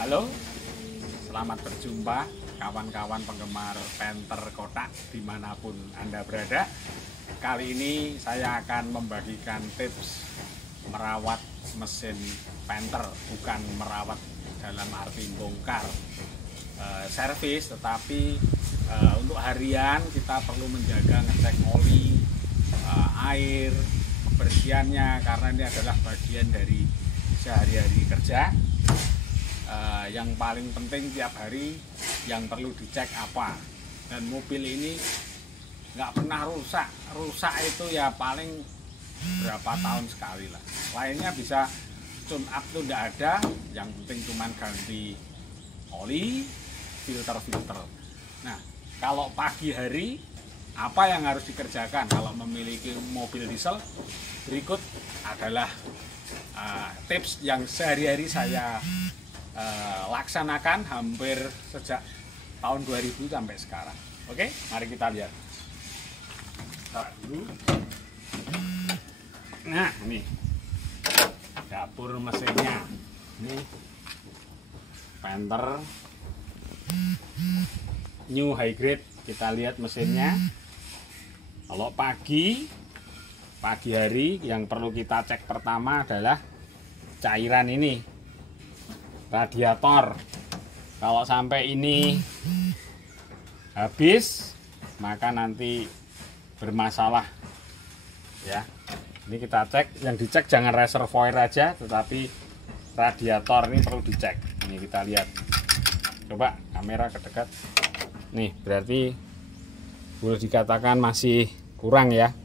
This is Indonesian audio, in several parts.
Halo, selamat berjumpa kawan-kawan penggemar Panther kotak dimanapun Anda berada. Kali ini saya akan membagikan tips merawat mesin Panther, bukan merawat dalam arti bongkar servis, tetapi untuk harian kita perlu menjaga, ngecek oli, air, kebersihannya, karena ini adalah bagian dari sehari-hari kerja. Yang paling penting tiap hari yang perlu dicek apa, dan mobil ini nggak pernah rusak itu ya paling berapa tahun sekali lah. Lainnya bisa tune up tuh nggak ada, yang penting cuman ganti oli, filter. Nah, kalau pagi hari apa yang harus dikerjakan kalau memiliki mobil diesel? Berikut adalah tips yang sehari-hari saya laksanakan hampir sejak tahun 2000 sampai sekarang. Oke, mari kita lihat. Nah, ini dapur mesinnya. Ini Panther new high grade. Kita lihat mesinnya. Kalau pagi hari yang perlu kita cek pertama adalah cairan ini, radiator. Kalau sampai ini habis, maka nanti bermasalah ya. Ini kita cek, yang dicek jangan reservoir aja, tetapi radiator ini perlu dicek. Ini kita lihat, coba kamera ke dekat. Nih berarti boleh dikatakan masih kurang ya,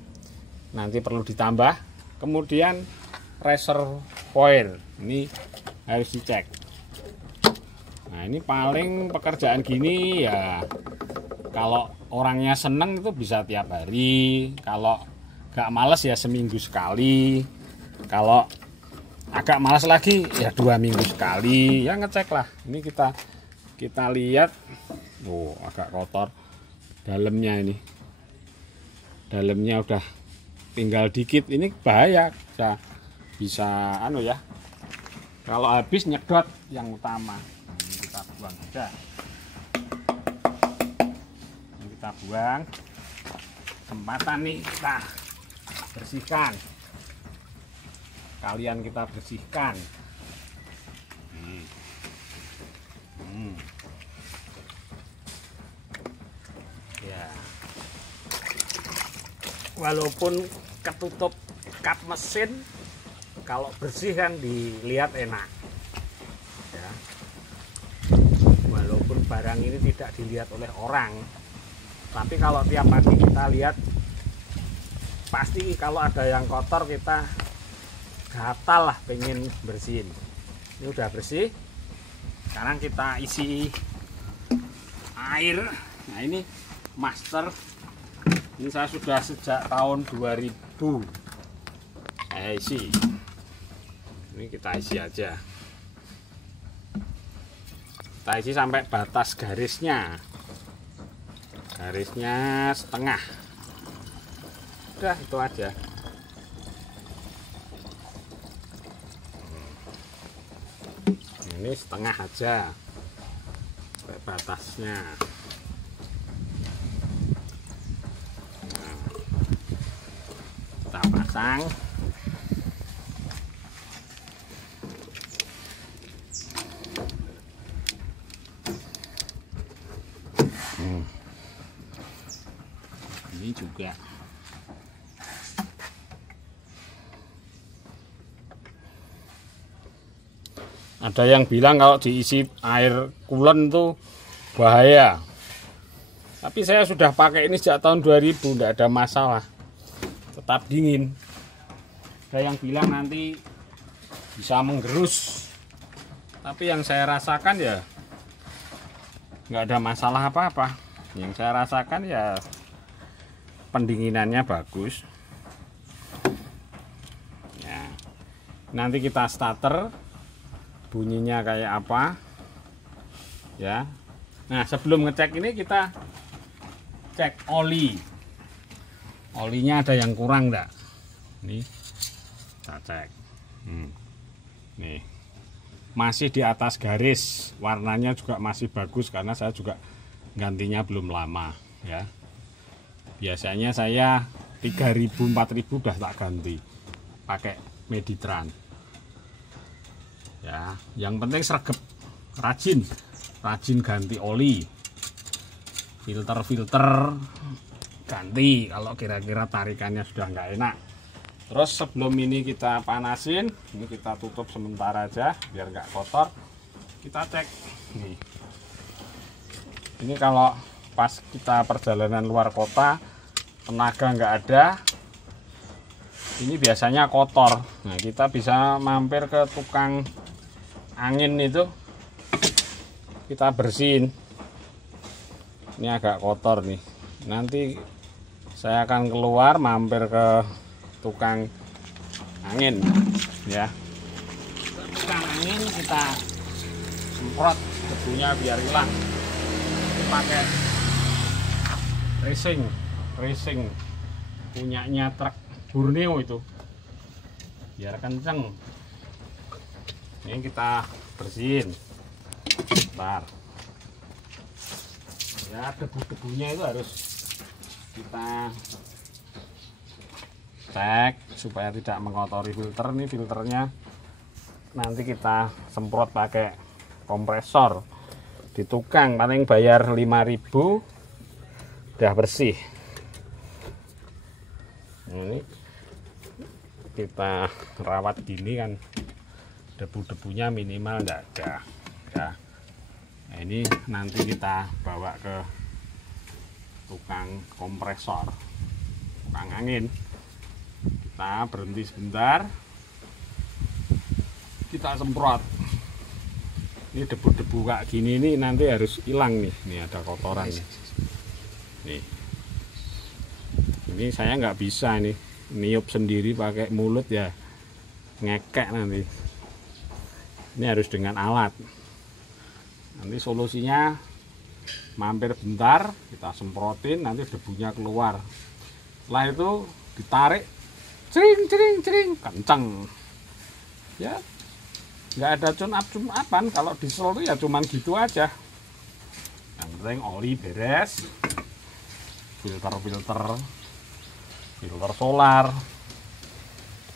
nanti perlu ditambah. Kemudian reservoir ini harus dicek. Nah, ini paling pekerjaan gini ya, kalau orangnya seneng itu bisa tiap hari, kalau gak males ya seminggu sekali, kalau agak males lagi ya 2 minggu sekali ya ngecek lah. Ini kita lihat, agak kotor dalamnya, ini dalamnya udah tinggal dikit, ini bahaya, bisa anu ya, kalau habis nyedot yang utama. Kita buang aja, ini kita buang. Kesempatan nih kita bersihkan, kalian kita bersihkan. Ya, walaupun ketutup kap mesin, kalau bersih kan dilihat enak ya. Walaupun barang ini tidak dilihat oleh orang, tapi kalau tiap pagi kita lihat, pasti kalau ada yang kotor kita gatal lah pengen bersihin. Ini udah bersih, sekarang kita isi air. Nah, ini master, ini saya sudah sejak tahun 2000 saya isi. Ini kita isi aja, kita isi sampai batas garisnya setengah. Udah itu aja. Ini setengah aja sampai batasnya. Nah, kita pasang. Ini juga ada yang bilang kalau diisi air coolant itu bahaya, tapi saya sudah pakai ini sejak tahun 2000, tidak ada masalah, tetap dingin. Ada yang bilang nanti bisa menggerus, tapi yang saya rasakan ya nggak ada masalah apa-apa. Yang saya rasakan ya pendinginannya bagus ya. Nanti kita starter, bunyinya kayak apa ya. Nah, sebelum ngecek ini kita cek olinya ada yang kurang enggak. Nih kita cek, nih masih di atas garis, warnanya juga masih bagus karena saya juga gantinya belum lama ya. Biasanya saya 3.000 4.000 udah tak ganti pakai Meditran ya. Yang penting sregep, rajin ganti oli, filter ganti kalau kira-kira tarikannya sudah nggak enak. Terus sebelum ini kita panasin, ini kita tutup sementara aja biar nggak kotor. Kita cek nih, ini kalau pas kita perjalanan luar kota, tenaga nggak ada, ini biasanya kotor. Nah, kita bisa mampir ke tukang angin itu, kita bersihin. Ini agak kotor nih, nanti saya akan keluar mampir ke tukang angin ya. Tukang angin kita semprot debunya biar hilang. Ini pakai racing punyanya truk Borneo itu, biar kenceng. Ini kita bersihin bentar ya. Debu-debunya itu harus kita cek supaya tidak mengotori filter. Ini filternya nanti kita semprot pakai kompresor di tukang, paling bayar 5.000 udah bersih. Ini kita rawat gini kan debu-debunya minimal enggak ada ya. Nah, ini nanti kita bawa ke tukang kompresor, tukang angin. Kita berhenti sebentar, kita semprot. Ini debu-debu kayak gini ini nanti harus hilang nih. Ini ada kotoran nih. Ini saya nggak bisa nih niup sendiri pakai mulut ya, ngekek nanti. Ini harus dengan alat. Nanti solusinya mampir bentar, kita semprotin, nanti debunya keluar. Setelah itu ditarik, cering, kenceng ya. Nggak ada tune-up-tune-upan. Kalau diesel itu ya cuman gitu aja. Yang penting oli beres, filter solar,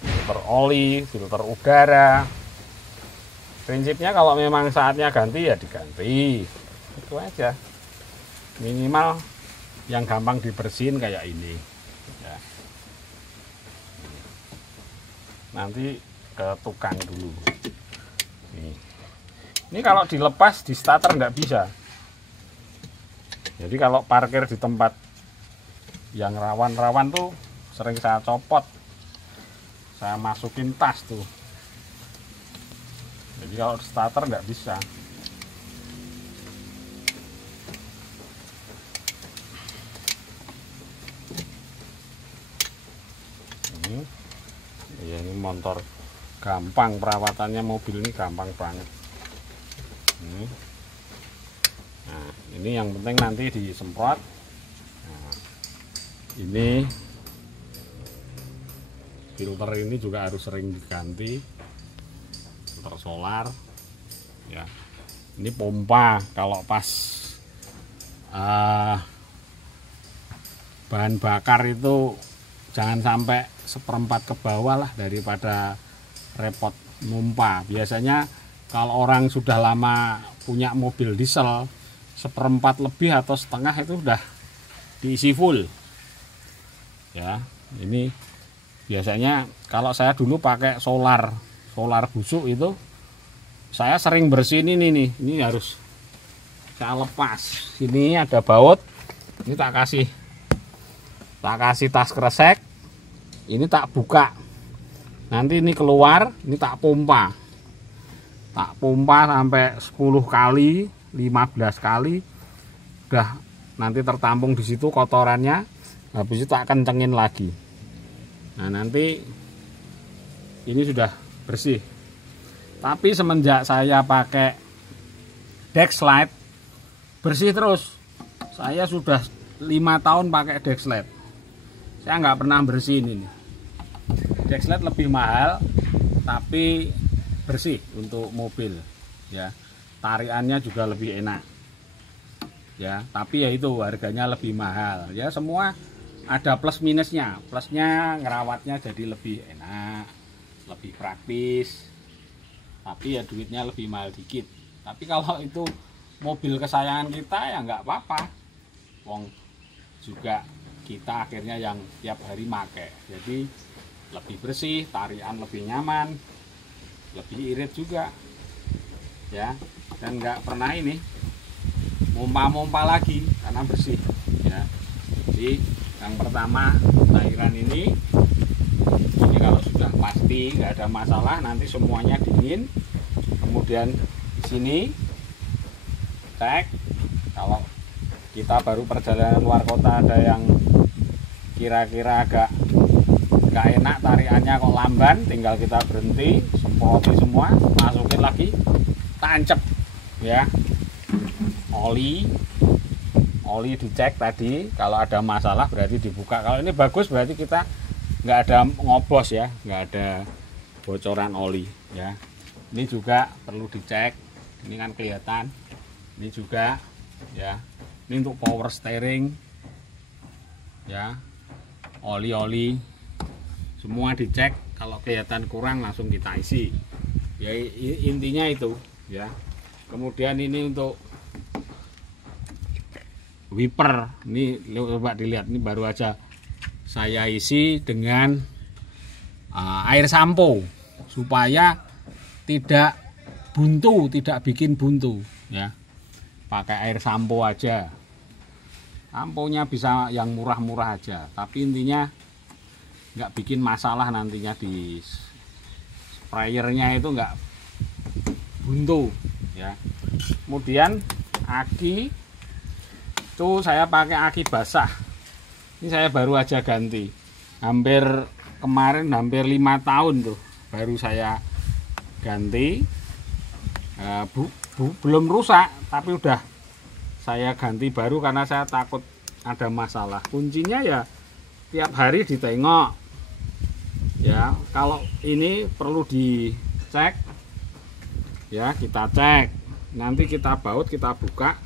filter oli, filter udara. Prinsipnya kalau memang saatnya ganti ya diganti, itu aja. Minimal yang gampang dibersihin kayak ini ya. Nanti ke tukang dulu. Ini kalau dilepas di starter nggak bisa. Jadi kalau parkir di tempat yang rawan-rawan tuh sering saya copot, saya masukin tas tuh. Jadi kalau di starter nggak bisa. Ya, ini motor gampang, perawatannya mobil ini gampang banget. Nah, ini yang penting nanti disemprot. Nah, ini filter ini juga harus sering diganti, filter solar ya. Ini pompa, kalau pas bahan bakar itu jangan sampai seperempat ke bawah lah, daripada repot mompa. Biasanya kalau orang sudah lama punya mobil diesel, seperempat lebih atau setengah itu sudah diisi full ya. Ini biasanya kalau saya dulu pakai solar busuk itu, saya sering bersihin ini nih. Ini harus saya lepas. Ini ada baut, ini tak kasih tas kresek, ini tak buka, nanti ini keluar, ini tak pompa sampai 10 kali 15 kali, udah nanti tertampung di situ kotorannya. Habis itu tak kencengin lagi. Nah, nanti ini sudah bersih. Tapi semenjak saya pakai Dexlite, bersih terus. Saya sudah 5 tahun pakai Dexlite, saya nggak pernah bersihin ini. Dexlite lebih mahal tapi bersih untuk mobil. ya. Tariannya juga lebih enak. Ya, tapi ya itu harganya lebih mahal. Ya, semua ada plus minusnya. Plusnya ngerawatnya jadi lebih enak, lebih praktis. Tapi ya duitnya lebih mahal dikit. Tapi kalau itu mobil kesayangan kita ya nggak apa-apa. Wong juga kita akhirnya yang tiap hari make. Jadi lebih bersih, tarian lebih nyaman, lebih irit juga. Ya, dan nggak pernah ini mompa-mompa lagi karena bersih ya. Jadi yang pertama cairan ini kalau sudah pasti nggak ada masalah, nanti semuanya dingin. Kemudian di sini cek, kalau kita baru perjalanan luar kota ada yang kira-kira agak nggak enak tariannya kok lamban, tinggal kita berhenti, semproti semua, masukin lagi, tancep ya. Oli dicek tadi, kalau ada masalah berarti dibuka, kalau ini bagus berarti kita nggak ada ngobos ya, nggak ada bocoran oli ya. Ini juga perlu dicek, ini kan kelihatan, ini juga ya, ini untuk power steering ya, oli semua dicek, kalau kelihatan kurang langsung kita isi ya, intinya itu ya. Kemudian ini untuk wiper, ini coba dilihat, ini baru aja saya isi dengan air sampo supaya tidak buntu, tidak bikin buntu ya. Pakai air sampo aja, samponya bisa yang murah-murah aja, tapi intinya nggak bikin masalah nantinya di sprayernya itu nggak buntu ya. Kemudian aki itu saya pakai aki basah, ini saya baru aja ganti, kemarin hampir 5 tahun tuh baru saya ganti. Belum rusak tapi udah saya ganti baru karena saya takut ada masalah. Kuncinya ya tiap hari ditengok ya, kalau ini perlu dicek ya, kita cek, nanti kita baut, kita buka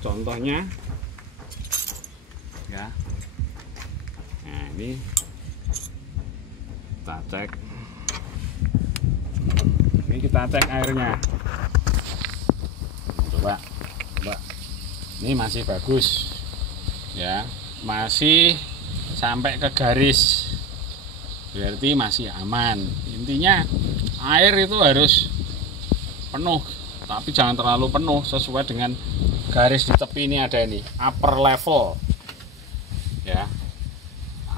contohnya ya. Nah ini kita cek, ini kita cek airnya, coba ini masih bagus ya, masih sampai ke garis, berarti masih aman. Intinya air itu harus penuh, tapi jangan terlalu penuh, sesuai dengan garis di tepi ini ada ini upper level ya,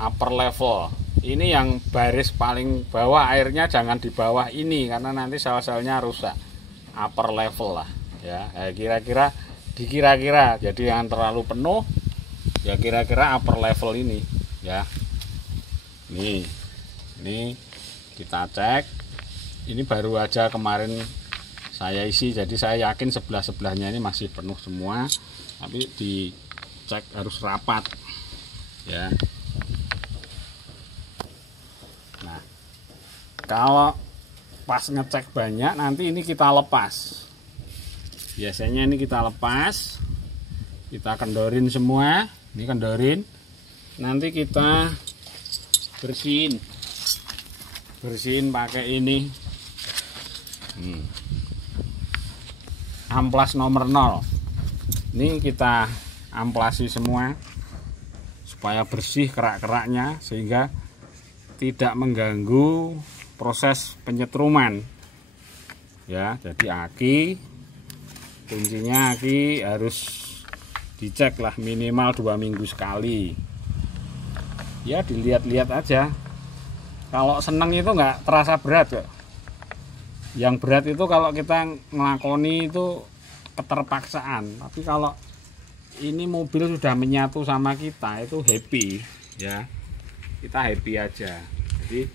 upper level ini yang baris paling bawah, airnya jangan di bawah ini karena nanti sel-selnya rusak. Upper level lah ya, kira-kira dikira-kira, jadi yang terlalu penuh ya kira-kira upper level ini ya. Ini kita cek, ini baru aja kemarin saya isi, jadi saya yakin sebelah-sebelahnya ini masih penuh semua, tapi dicek harus rapat ya. Nah kalau pas ngecek banyak, nanti ini kita lepas, biasanya ini kita lepas, kita kendorin semua, ini kendorin, nanti kita bersihin pakai ini amplas nomor 0. Ini kita amplasi semua supaya bersih kerak-keraknya, sehingga tidak mengganggu proses penyetruman ya. Jadi aki, kuncinya aki harus dicek lah minimal 2 minggu sekali ya, dilihat-lihat aja. Kalau seneng itu nggak terasa berat kok. Yang berat itu kalau kita ngelakoni itu keterpaksaan, tapi kalau ini mobil sudah menyatu sama kita itu happy ya, kita happy aja. Jadi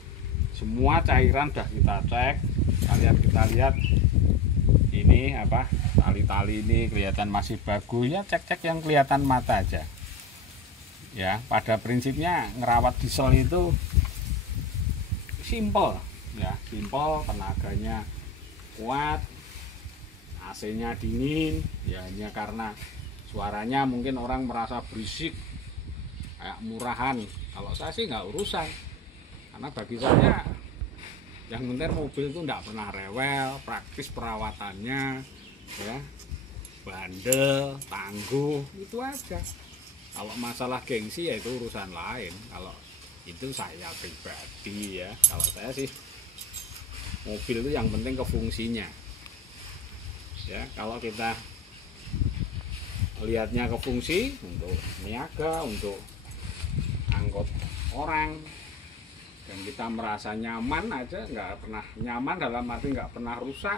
semua cairan sudah kita cek, kalian kita lihat ini apa, tali-tali ini kelihatan masih bagus ya, cek-cek yang kelihatan mata aja ya. Pada prinsipnya ngerawat diesel itu simple ya, simple, tenaganya kuat AC-nya dingin, ya hanya karena suaranya mungkin orang merasa berisik, kayak murahan. Kalau saya sih nggak urusan, karena bagi saya yang penting mobil itu nggak pernah rewel, praktis perawatannya, ya, bandel, tangguh, itu aja. Kalau masalah gengsi ya itu urusan lain. Kalau itu saya pribadi ya, kalau saya sih mobil itu yang penting ke fungsinya. Ya, kalau kita lihatnya ke fungsi untuk niaga, untuk angkut orang, dan kita merasa nyaman aja, nggak pernah nyaman dalam arti nggak pernah rusak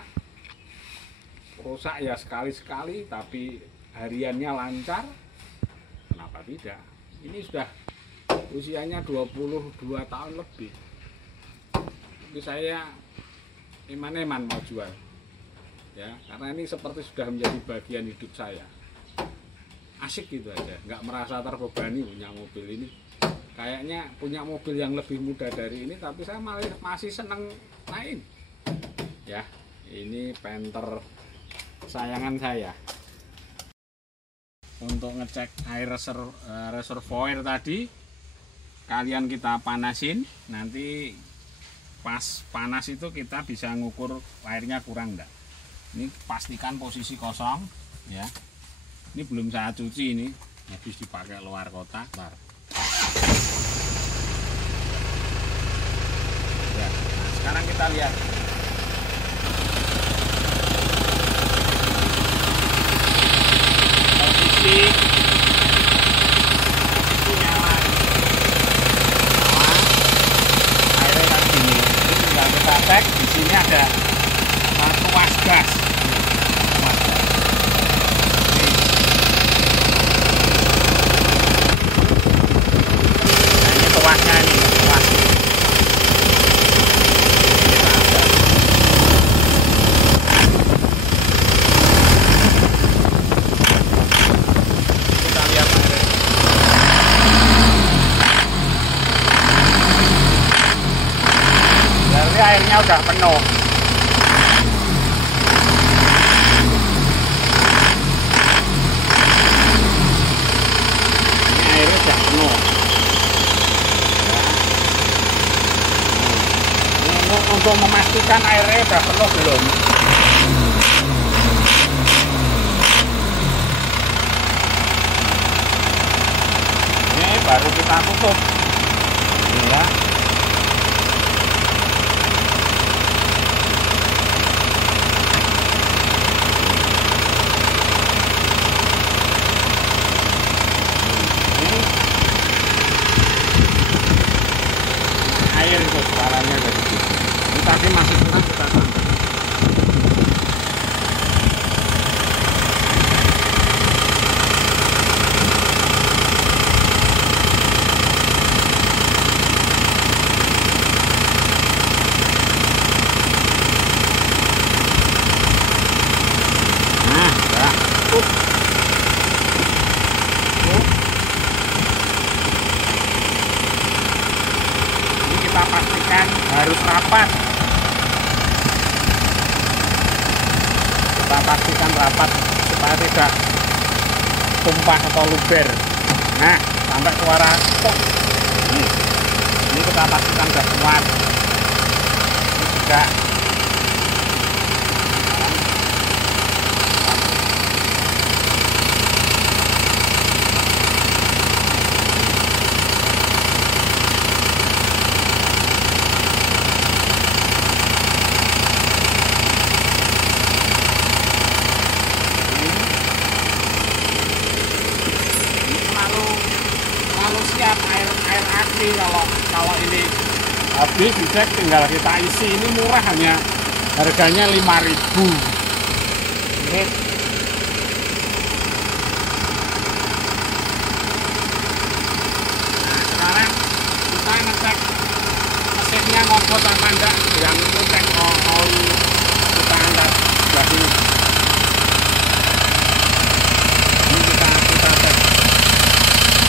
ya sekali-sekali, tapi hariannya lancar, kenapa tidak? Ini sudah usianya 22 tahun lebih, tapi saya eman-eman mau jual ya, karena ini seperti sudah menjadi bagian hidup saya. Asik gitu aja, nggak merasa terbebani punya mobil ini. Kayaknya punya mobil yang lebih mudah dari ini, tapi saya masih seneng main ya. Ini Panther sayangan saya. Untuk ngecek air reservoir tadi, kalian kita panasin, nanti pas panas itu kita bisa ngukur airnya kurang enggak. Ini pastikan posisi kosong ya. Ini belum saya cuci, ini habis dipakai luar kota. Bentar. Ya, nah sekarang kita lihat. Posisi nyala. Airnya kan gini. Ini tinggal kita cek, di sini ada tuas gas. Tuasnya ini, tuas. Kita lihat airnya. Berarti airnya udah penuh. Ini airnya udah penuh. Untuk memastikan airnya udah penuh belum. Ini baru kita tutup. Ini ya. Ini air itu suaranya dari sini. Ini tadi masih kurang, kita tambah. Nah, udah. Ini kita pastikan harus rapat. Kita pastikan rapat supaya tidak tumpah atau luber. Nah, sampai suara tok. Ini kita pastikan sudah kuat. Ini juga. Lalu siap air aki. Kalau ini habis dicek, tinggal kita isi. Ini murah, hanya harganya 5.000. Ini nah, sekarang kita ngecek mesinnya ngompot apa enggak. Yang ngecek oli kita angkat sebelah sini.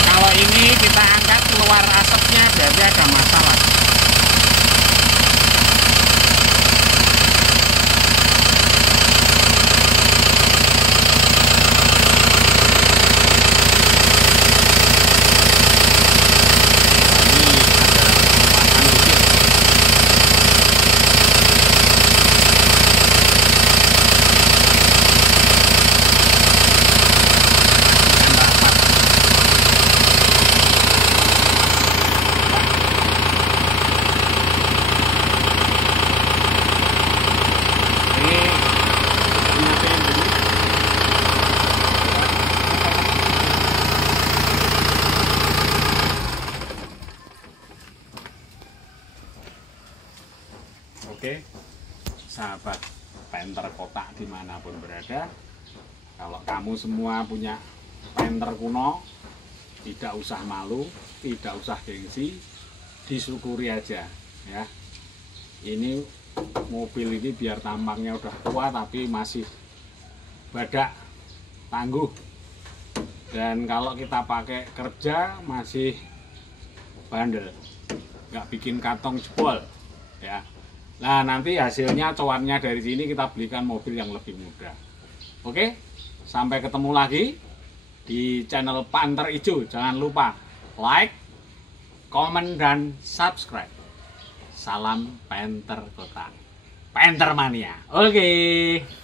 Kalau ini kita angkat keluar asapnya, berarti ada masalah. Oke, sahabat Panther kotak dimanapun berada, kalau kamu semua punya Panther kuno, tidak usah malu, tidak usah gengsi, disyukuri aja ya. Ini mobil ini biar tampangnya udah tua tapi masih badak, tangguh. Dan kalau kita pakai kerja masih bandel, nggak bikin kantong jebol ya. Nah nanti hasilnya cuannya dari sini kita belikan mobil yang lebih mudah. Oke, sampai ketemu lagi di channel Panther Ijo. Jangan lupa like, komen, dan subscribe. Salam Panther Kota, Panther Mania. Oke.